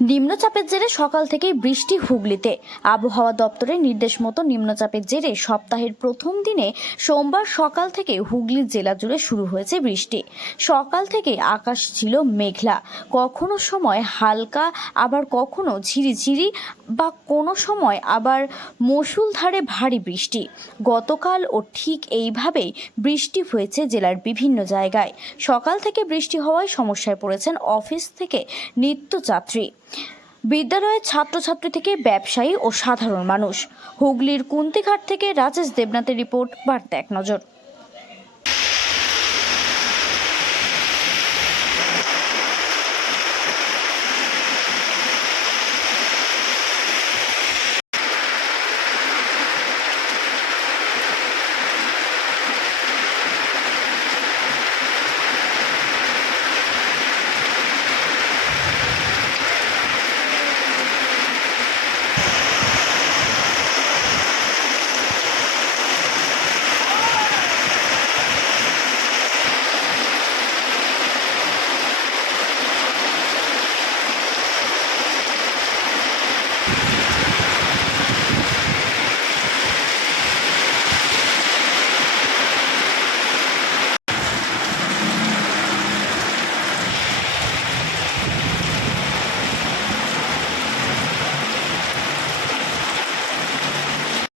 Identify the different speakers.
Speaker 1: নিম্নচাপের জেরে সকাল থেকেই বৃষ্টি হুগলিতে। আবহাওয়া দপ্তরের নির্দেশ মতো নিম্নচাপের জেরে সপ্তাহের প্রথম দিনে সোমবার সকাল থেকে হুগলি জেলা জুড়ে শুরু হয়েছে বৃষ্টি। সকাল থেকে আকাশ ছিল মেঘলা। কখনো সময় হালকা, আবার কখনো ঝিরিঝিরি বা কোনো সময় আবার মসুলধারে ভারী বৃষ্টি। গতকাল ও ঠিক এইভাবেই বৃষ্টি হয়েছে জেলার বিভিন্ন জায়গায়। সকাল থেকে বৃষ্টি হওয়ায় সমস্যায় পড়েছেন অফিস থেকে নিত্যযাত্রী। বিদ্যালয়ের ছাত্রছাত্রী থেকে ব্যবসায়ী ও সাধারণ মানুষ। হুগলির কুন্তিঘাট থেকে রাজেশ দেবনাথের রিপোর্ট বার্তা এক নজর।